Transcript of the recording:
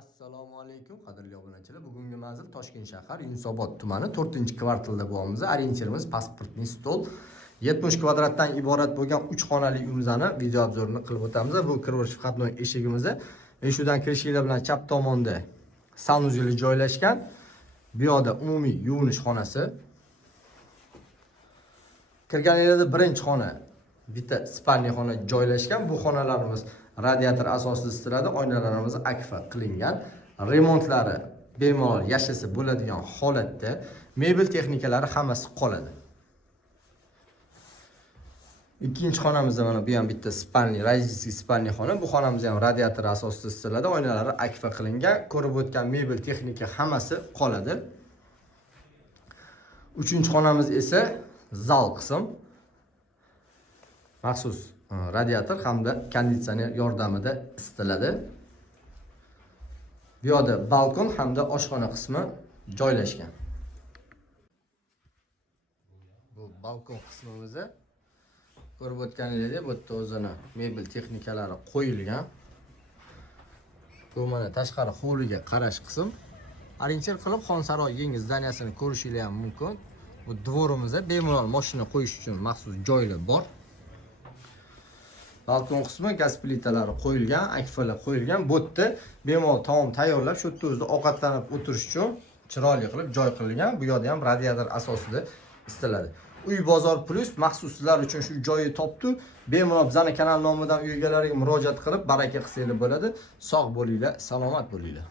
assalomu alaykum qadrli obunachilar bugungi manzil toshkent shahar yunusobod tumani to'rtinchi kvartalda bo'lyapmiz orientirimiz pasportniy stol yetmish kvadratdan iborat bo'lgan uch xonali uyimizni video obzorini qilib o'tamiz bu kirish vходной eshigimiz eshikdan kirishinglar bilan chap tomonda sanuzeli joylashgan bu yoqda umumiy yuvinish xonasi kirganinglarda birinchi xona bitta spalniy xona joylashgan bu xonalarimiz. Radiator asosida isitiladi oynalarimiz akfa qilingan. Remontlari bemalol yashasa bo'ladigan holatda mebel texnikalari hammasi qoladi. Ikkinchi xonamizda mana bu ham bitta spalniy родительский spalniy xona. Bu xonamiz ham radiator asosida isitiladi oynalari akfa qilingan. Ko'rib o'tgan mebel texnika hammasi qoladi. Uchinchi xonamiz esa zal qism. Maxsus e, radiator hamda konditsioner yordamida isitiladi bu yoqda balkon hamda oshxona qismi joylashgan. Bu balkon qismimizni ko'rib o'tganingizdek bu yerda o'zini mebel texnikalari qo'yilgan. Bu mana tashqari hovliga qarash qism. Orientir qilib xonsaroy yangi zdaniyasini ko'rishinglar ham mumkin. Bu dvorimizda bemalol mashina qo'yish uchun maxsus joylar bor. Balkon qismi gaz plitalari qo'yilgan akfalar qo'yilgan bu yerda bemalol taom tayyorlab shu yerda o'zida ovqatlanib o'tirish uchun chiroyli qilib joy qilingan bu yoqda ham radiator asosida isitiladi uy bozor plyus maxsus sizlar uchun shu joyi topdi. Bemalol bizani kanal nomidan uy egalariga murojaat qilib baraka qilsanglar bo'ladi. Sog' bo'linglar salomat bo'linglar.